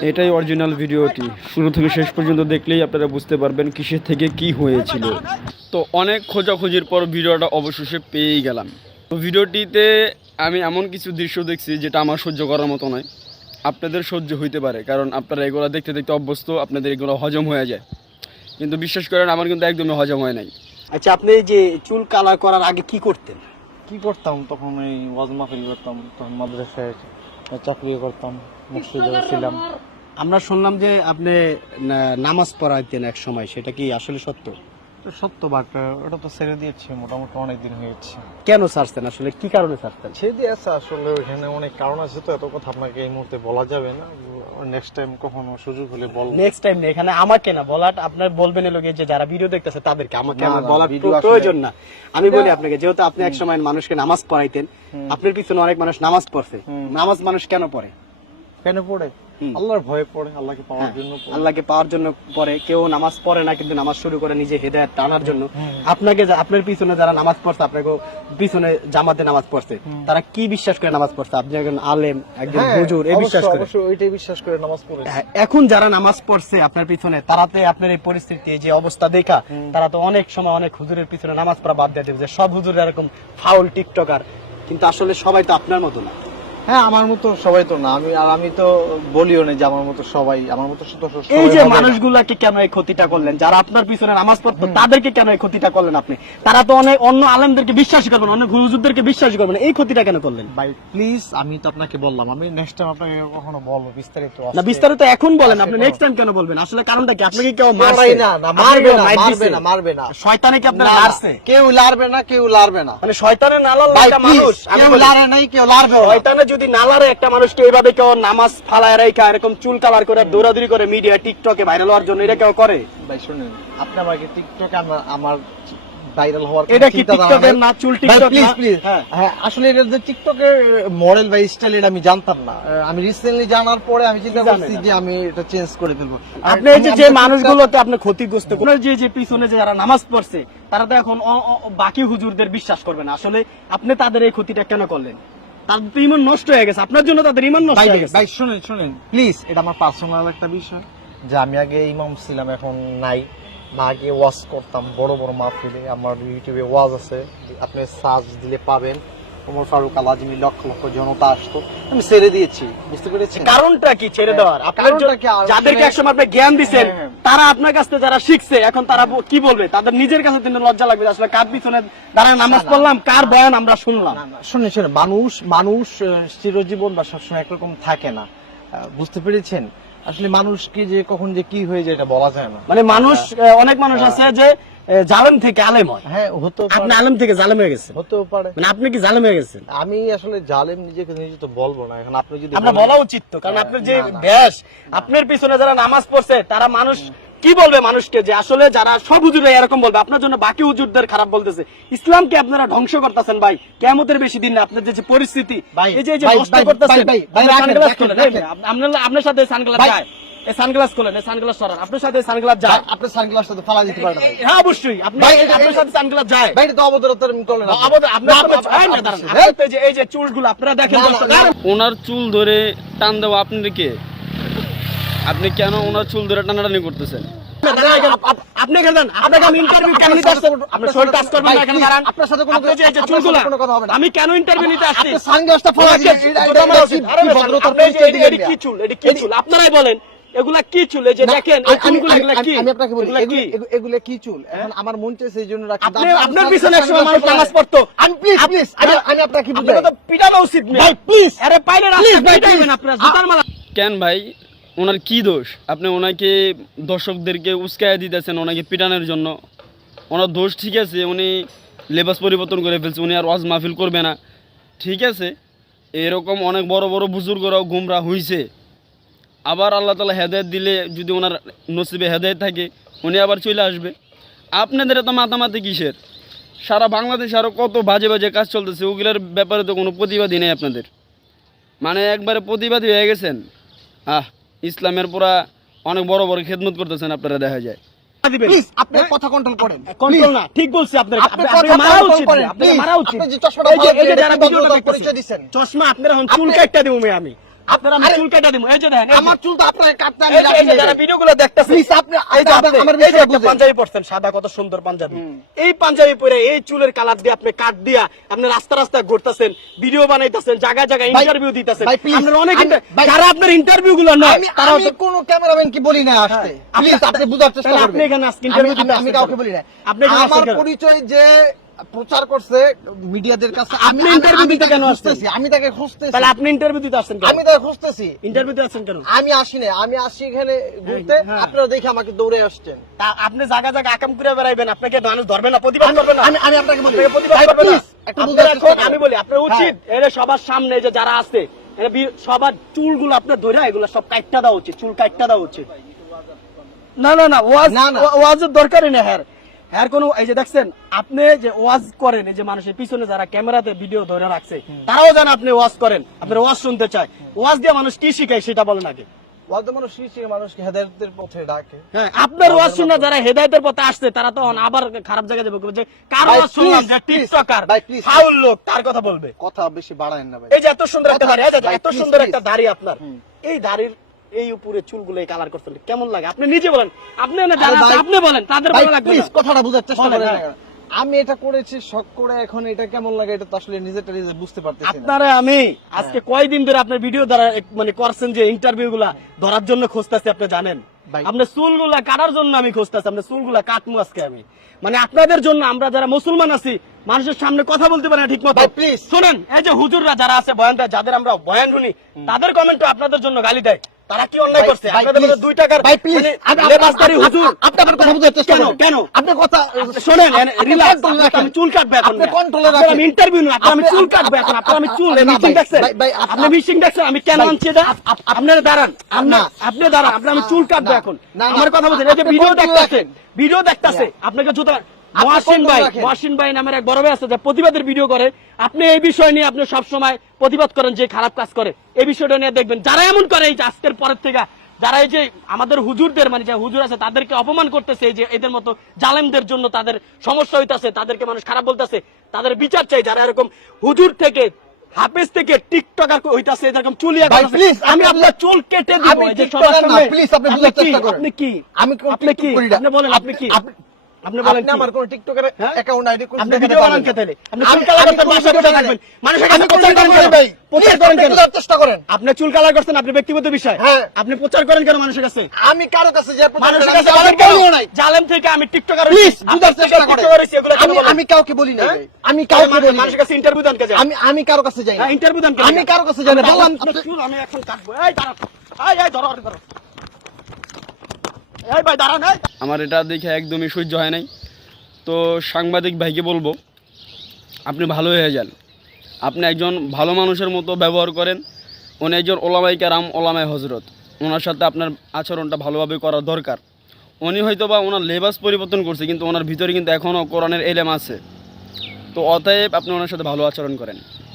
এটাই অরিজিনাল ভিডিওটি, শুরু থেকে শেষ পর্যন্ত দেখলেই আপনারা বুঝতে পারবেন কিসের থেকে কি হয়েছিল। তো অনেক খোঁজাখুঁজির পর ভিডিওটা অবশেষে পেয়েই গেলাম। তো ভিডিওটিতে আমি এমন কিছু দৃশ্য দেখছি যেটা আমার সহ্য করার মতো নয়। আপনাদের সহ্য হইতে পারে, কারণ আপনারা এগুলো দেখতে দেখতে অভ্যস্ত, আপনাদের এগুলো হজম হয়ে যায়। কিন্তু বিশ্বাস করেন আমার কিন্তু একদমই হজম হয় নাই। আচ্ছা, আপনি যে চুল কালার করার আগে কি করতেন? কি করতাম তখন? এই ওয়াজ মাহফিল করতাম, তখন মাদ্রাসায় চাকরি করতাম, মসজিদে ছিলাম। আমরা শুনলাম যে আপনি নামাজ পড়াইতেন এক সময়, সেটা কি আসলে সত্য? তো সত্য, বাট ওটা তো ছেড়ে দিয়েছি মোটামুটি অনেকদিন হয়েছে। কেন ছাড়তেন, আসলে কি কারণে ছাড়তেন? ছেড়ে দিয়েছে আসলে ওইখানে অনেক কারণ আছে, তো এত কথা আপনাকে এই মুহূর্তে বলা যাবে না। নেক্সট টাইম কখনো সুযোগ হলে বলবো। নেক্সট টাইম এখানে আমাকে না বলাট, আপনার বলবেন এর লগে যে যারা ভিডিও দেখতেছে তাদেরকে, আমাকে না, আমার না, বলার ভিডিও আসলে- প্রয়োজন না। আমি বলি আপনাকে, যেহেতু আপনি এক সময় মানুষকে নামাজ পড়াইতেন, আপনার পিছনে অনেক মানুষ নামাজ পড়ছে। নামাজ মানুষ কেন পড়ে? কেন পড়ে? আল্লাহর ভয়ে পড়ে, আল্লাহকে পাওয়ার জন্য পড়ে। আল্লাহকে পাওয়ার জন্য পড়ে। কেউ নামাজ পড়ে না, কিন্তু নামাজ শুরু করে নিজে হেদায়েত টানার জন্য। আপনাকে আপনার পিছনে যারা নামাজ পড়ছে, আপনাকে পিছনে জামাতে নামাজ পড়ছে, তারা কি বিশ্বাস করে নামাজ পড়ছে? আপনি একজন আলেম, একজন হ্যাঁ, হুজুর, এই বিশ্বাস করে। অবশ্যই ওইটাই বিশ্বাস করে নামাজ পড়ে। হ্যাঁ, এখন যারা নামাজ পড়ছে আপনার পিছনে, তারাতে আপনার এই পরিস্থিতি, এই যে অবস্থা দেখা, তারা তো অনেক সময় অনেক হুজুরের পিছনে নামাজ পড়া বাদ দিয়ে দেবে যে সব হুজুর এরকম ফাউল টিকটকার। কিন্তু আসলে সবাই তো আপনার মতো না। হ্যাঁ, আমার মতো সবাই তো না। আমি তো বলিও না যে আমার মতো সবাই, আমার মতো এই যে মানুষগুলাকে কেন এই ক্ষতিটা করলেন? যারা আপনার পিছনে নামাজ পড়তো তাদেরকে কেন এই ক্ষতিটা করলেন আপনি? তারা তো অনেক অন্য আলেমদেরকে বিশ্বাস করবেন, অনেক হুজুরদেরকে বিশ্বাস করবেন, এই ক্ষতিটা কেন করলেন? ভাই প্লিজ, আমি তো আপনাকে বললাম, আমি নেক্সট টাইম আপনাকে কখনো বলবো বিস্তারিত। না, বিস্তারিত এখন বলেন, আপনি নেক্সট টাইম কেন বলবেন? আসলে কারণটা কি? আপনাকে কেউ মারছে? মারবে না। শয়তানে কি আপনার মারছে? কেউ লারবে না, কেউ লারবে না। মানে শয়তানে না লারলে ভাই একটা মানুষ, মানুষ, কেউ লারে নাই, কেউ লারবে না। শয়তানে যদি না লারে একটা মানুষকে এইভাবে কেউ নামাজ ফালায় রাখা, এরকম চুল কালার করে দৌড়াদৌড়ি করে মিডিয়া টিকটকে ভাইরাল হওয়ার জন্য, এটা কেউ করে? ভাই শুনেন, আপনি আমাকে টিকটকে আমার ভাইরাল হওয়ার এটা কি টিকটকের না? চুল টিকটক প্লিজ না? প্লিজ। হ্যাঁ, আসলে এটা যে টিকটকের মডেল বা স্টাইল, এটা আমি জানতাম না। আমি রিসেন্টলি জানার পরে আমি চিন্তা করছি যে আমি এটা চেঞ্জ করে ফেলবো। আপনি এই যে মানুষগুলোতে আপনি ক্ষতিগ্রস্ত, কোন যে পিছনে যে যারা নামাজ পড়ছে, তারা তো এখন বাকি হুজুরদের বিশ্বাস করবে না। আসলে আপনি তাদের এই ক্ষতিটা কেন করলেন? তাদের তো ইমান নষ্ট হয়ে গেছে, আপনার জন্য তাদের ইমান নষ্ট হয়ে গেছে। ভাই শুনেন প্লিজ, এটা আমার পার্সোনাল একটা বিষয়। যে আমি আগে ইমাম ছিলাম, এখন নাই। বা আগে ওয়াজ করতাম বড় বড় মাহফিলে, আমার ইউটিউবে ওয়াজ আছে, আপনি সার্চ দিলে পাবেন। ওমর ফারুক আল আজমি, লক্ষ লক্ষ জনতা আসতো, আমি ছেড়ে দিয়েছি। বুঝতে পেরেছেন কারণটা কি ছেড়ে দেওয়ার? আপনার যাদেরকে একসময় আপনি জ্ঞান দিচ্ছেন, তারা আপনার কাছ থেকে যারা শিখছে, এখন তারা কি বলবে? তাদের নিজের কাছে কিন্তু লজ্জা লাগবে, আসলে কার পিছনে দাঁড়ায় নামাজ পড়লাম, কার বয়ান আমরা শুনলাম। শুনে মানুষ চিরজীবন বা সবসময় একরকম থাকে না। বুঝতে পেরেছেন? আসলে মানুষকে যে কখন যে কি হয়ে যায় এটা বলা যায় না। মানে মানুষ, অনেক মানুষ আছে যে জালেম থেকে আলেম হয়। হ্যাঁ, হতে আপনি পারে, আলেম থেকে জালেম হয়ে গেছেন। হতেও পারে। মানে আপনি কি জালেম হয়ে গেছেন? আমি আসলে জালেম নিজেকে নিজে তো বলবো না। এখন আপনি যদি আপনার বলেন- বলা উচিত তো, কারণ আপনার যে না, না। ব্যাস, আপনার পিছনে যারা নামাজ পড়ছে, তারা মানুষ কি বলবে মানুষকে? যে আসলে যারা সব হুজুরে এরকম বলবে, আপনার জন্য বাকি হুজুরদের খারাপ বলতেছে। ইসলামকে আপনারা ধ্বংস করতেছেন ভাই। কিয়ামতের বেশি দিন না, আপনার যে পরিস্থিতি, এই যে নষ্ট করতেছেন। আপনার সাথে সানগ্লাস যায়, এই সানগ্লাস খোলেন, এই সানগ্লাস সরান, আপনার সাথে সানগ্লাস যায়। আপনার সানগ্লাসটা তো ফালা দিতে পারেন। হ্যাঁ, অবশ্যই আপনার সাথে সানগ্লাস যায়। ভাই, এটা তো অবদরতার করলেন আপনি। এই যে চুলগুলো আপনারা দেখেন, ওনার চুল ধরে টান দেওয়া আপনাদের কে? আপনি কেন ওনার চুল ধরে টানাটানি করতেছেন? আপনি এখানে আপনাকে আমি ইন্টারভিউ কেন নিতে আসছি? আপনি শরীর টাচ করবেন না, এখানে দাঁড়ান। আপনার সাথে কোনো কথা হবে না। আমি কেন ইন্টারভিউ নিতে আসছি? আপনি সানগ্লাসটা ফালা দিলেন, এটা কি ভদ্রতার পরিচয় দিলেন? কি চুল? এটা কি চুল? আপনারাই বলেন এগুলা কি চুল? এই যে দেখেন, এই চুলগুলো এগুলা কি? আমি আপনাকে বলি, এগুলা কি? এগুলো কি চুল? এখন আমার মন চাইছে এই জন্য রাখি। আপনার পিছনে একসময় মানুষ নামাজ পড়তো। আমি প্লিজ আমি আপনাকে কি বুঝাই? আপনাকে তো পিটানো উচিত না ভাই প্লিজ, আরে পাইলে রাস্তা পিটাইবেন, আপনারা জুতার মালা। কেন ভাই, ওনার কি দোষ? আপনি ওনাকে দর্শকদেরকে উস্কায়া দিতেছেন ওনাকে পিটানোর জন্য। ওনার দোষ ঠিক আছে, উনি লেবাস পরিবর্তন করে ফেলছে, উনি আর ওয়াজ মাহফিল করবে না, ঠিক আছে। এরকম অনেক বড় বড় বুজুর্গরাও গুমরা হইছে। আবার আল্লাহ তাআলা হেদায়েত দিলে, যদি ওনার নসিবে হেদায়েত থাকে, উনি আবার চলে আসবে। আপনাদের এত মাতামাতি কিসের? সারা বাংলাদেশে আরও কত বাজে বাজে কাজ চলতেছে, ওগুলোর ব্যাপারে তো কোনো প্রতিবাদই নেই আপনাদের। মানে একবারে প্রতিবাদী হয়ে গেছেন। ইসলামের পুরা অনেক বড় বড় খেদমত করতেছেন আপনারা, দেখা যায়। প্লিজ আপনি কথা কন্ট্রোল করেন। কন্ট্রোল না, ঠিক বলছি আপনারা। আপনি মারা উচিত, আপনাকে মারা উচিত। আপনি যে চশমাটা এই যে যারা ভিডিওটা পরিচয় দিবেন, চশমা আপনারা এখন চুল কাটটা দেবো আমি। আপনারা আমি চুল কেটে দিব, এই যে দেখেন, আমার চুল তো আপনাকে কাটতে আমি এই যে- রাখি এই যে নাই যারা ভাই। ভিডিওগুলো দেখতেছে, Please, আপনি এই যে আপনি- আমার এই যে বিষয়টা একটা বুঝেন। পাঞ্জাবি পরছেন, সাদা কত সুন্দর পাঞ্জাবি, এই পাঞ্জাবি পরে এই চুলের কালার দিয়ে আপনি কাট দিয়া আপনি রাস্তা রাস্তায় ঘুরতেছেন, ভিডিও বানাইতেছেন, জায়গায় জায়গায় ভাই, ইন্টারভিউ দিতেছেন, ভাই, please, আপনার অনেক ভাই, যারা আপনার ইন্টারভিউ গুলো নয় আমি তারা আমি কোন ক্যামেরাম্যান কি বলি না আসতে, প্লিজ আপনি বুঝার চেষ্টা তাহলে করবেন। আপনি এখানে আজকে interview দিতে আমি আসছেন কাউকে কেন? বলি না। আপনি এখানে আমার আসছেন কেন? পরিচয় যে প্রচার করছে মিডিয়াদের কাছে, আপনি interview দিতে তাকে কেন আসছেন? খুঁজতেছি, আমি তাকে খুঁজতেছি, তাহলে আপনি ইন্টারভিউ দিতে আসছেন কেন? আমি তাকে খুঁজতেছি। ইন্টারভিউ দিতে আসছেন কেন? আমি আসি না, আমি আসি এখানে ঘুরতে, হ্যাঁ। আপনারা দেখে আমাকে দৌড়ে আসছেন। তা আপনি জায়গা জায়গা আকাম করে বেড়াইবেন, আপনাকে মানুষ ধরবে না, প্রতিবাদ করবে না? আমি আপনাকে বলি, আপনাকে প্রতিবাদ ভাই, করবে না? please, একটু আপনার বুঝার এখন- চেষ্টা করেন। আমি বলি আপনার উচিত এর সবার সামনে যে যারা আছে সবার চুলগুলো আপনার ধরে এগুলো সব কাটটা দেওয়া উচিত, চুল কাটটা দেওয়া উচিত। না না না, ওয়াজ না, না। ওয়াজের দরকারই না। হ্যাঁ কোনো এই যে দেখছেন আপনি যে ওয়াজ করেন, এই যে মানুষের পিছনে যারা ক্যামেরাতে ভিডিও ধরে রাখছে তারাও জানে আপনি ওয়াজ করেন, আপনার ওয়াজ শুনতে চায়। ওয়াজ দিয়ে মানুষ কি শিখায় সেটা বলেন আগে। ওয়াজে মানুষ শিশির মানুষকে হেদায়েতের পথে ডাকে। হ্যাঁ, আপনার ওয়াজ শুনে যারা হেদায়েতের পথে আসছে তারা তো আবার খারাপ জায়গায় যাবে, যে কারো ভাই, ওয়াজ শুনলাম please, যে please, টিকটকার ভাই, please, ফাউল লোক তার কথা বলবে। কথা বেশি বাড়ায়েন না ভাই। এই যে এত সুন্দর একটা কথা- দাড়ি, এই যে ভাই, এত please, সুন্দর please। একটা দাড়ি আপনার, এই দাড়ির এই উপরে চুলগুলো এই কালার করছেন কেমন লাগে আপনি নিজে বলেন। আপনি না যারা আরে আছে, ভাই, আপনি বলেন, তাদের ভাই, ভালো লাগবে please, না। কথাটা বুঝার চেষ্টা বলেন, করেন। হ্যাঁ। আমি এটা করেছি শখ করে, এখন এটা কেমন লাগে এটা তো আসলে নিজেটা নিজে বুঝতে পারতেছি না। আপনারা আমি আজকে কয়দিন ধরে আপনার ভিডিও দ্বারা মানে করছেন যে ইন্টারভিউ গুলা ধরার জন্য খুঁজতেছি, আপনি জানেন ভাই। আপনার চুলগুলা কাটার জন্য আমি খুঁজতেছি, আপনার চুলগুলা কাটমু আজকে আমি, মানে আপনাদের জন্য। আমরা যারা মুসলমান আছি মানুষের সামনে কথা বলতে পারে না ঠিক মতো। ভাই, please। শুনেন, এই যে হুজুররা যারা আছে বয়ান দেয়, যাদের আমরা বয়ান শুনি, তাদের কমেন্ট আপনাদের জন্য গালি দেয়, তারা কি অন্যায় ভাই, করছে? ভাই, আপনাদের মতো please। 2 টাকার ভাই, please, মানে লেবাসদারি হুজুর। আপনি আমার কথা বুঝার চেষ্টা কেন? করেন। কেন? আপনি কথা শোনেন, আপনি relax, control আপনাকে রাখেন। আমি চুল কাটবো এখন আপনি না। control আপনার রাখেন। আমি ইন্টারভিউ না, আপনার আমি আপনি- চুল কাটবো এখন, আপনার আমি চুল না, মিটিং ভাই, দেখছেন, ভাই, ভাই, আপনি মিটিং দেখছেন, আমি কেন ভাই, আনছি এটা? আপনারা দাঁড়ান, না। আপনি দাঁড়ান, আপনার আমি চুল কাটবো না, এখন। না, না, আমার কথা বলছেন, এই যে আপনি ভিডিও control দেখতেছেন, রাখেন। ভিডিও দেখতেছে, আপনাকে জুতা আপনি মহসিন control ভাই, রাখেন। মহসিন ভাই নামের এক বড় ভাই আছে যে প্রতিবাদের ভিডিও করে। আপনি এই বিষয় নিয়ে আপনি সবসময় প্রতিবাদ করেন যে খারাপ কাজ করে, এই বিষয়টা নিয়ে দেখবেন যারা এমন করে, এই যে আজকের পরের থেকে যারা এই যে আমাদের হুজুরদের মানে যে হুজুর আছে তাদেরকে অপমান করতেছে, এই যে এদের মতো জালেমদের জন্য তাদের সমস্যা হইতাছে, তাদেরকে মানুষ খারাপ বলতেছে, তাদের বিচার চাই। যারা এরকম হুজুর থেকে হাফেজ থেকে টিকটকার হইতাছে, এরকম চুলিয়া ভাই, please, আমি আপনি আপনার চুল কেটে দিব আমি এই যে টিকটকার সবার না, সামনে। please, আপনি বুঝার চেষ্টা করেন। আপনি কি আমি কোন আপনি কি টিকটক করি না। আপনি বলেন আপনি কি আপনি বলেন আপনি কি? আমার কোন টিকটকের হ্যাঁ? অ্যাকাউন্ট আইডি কোন আপনি ভিডিও বানান কে তাহলে? আপনি চুল কালার করতেন, বাসায় বসে থাকবেন। মানুষের কাছে প্রচার করেন কেন? প্রচার করেন কেন? বুঝার চেষ্টা করেন। আপনি চুল কালার করছেন, আপনি ব্যক্তিগত বিষয়। হ্যাঁ। আপনি প্রচার করেন কেন মানুষের কাছে? আমি কারো কাছে যে প্রচার মানুষের করি, কাছে আমি বলেন কাউকে কেন? বলিও নাই। জালেম থেকে আমি টিকটকার প্লিজ হইছি। বুঝার আপনি চেষ্টা করেন। টিকটকার হইছি, এগুলো কেন বলেন? আমি কাউকে বলি না হ্যাঁ? ভাই। আমি কাউকে বলি না। মানুষের কাছে ইন্টারভিউ দেন কে যায়? আমি কারো কাছে যাই না। হ্যাঁ, ইন্টারভিউ দেন কে আমি যায়? কারো কাছে যাই না। আপনি- বললাম আপনার চুল আমি এখন কাটবো। এই দাঁড়ান, এই ধরো ধরো। এই ভাই দাঁড়ান, এই। আমার এটা দেখে একদমই সহ্য হয় নাই। তো সাংবাদিক ভাইকে বলবো, আপনি ভালো হয়ে যান, আপনি একজন ভালো মানুষের মতো ব্যবহার করেন। উনি একজন ওলামাই কেরাম, ওলামাই হজরত, ওনার সাথে আপনার আচরণটা ভালোভাবে করা দরকার। উনি হয়তো বা ওনার লেবাস পরিবর্তন করছে, কিন্তু ওনার ভিতরে কিন্তু এখনও কোরআনের এলেম আছে। তো অতএব আপনি ওনার সাথে ভালো আচরণ করেন।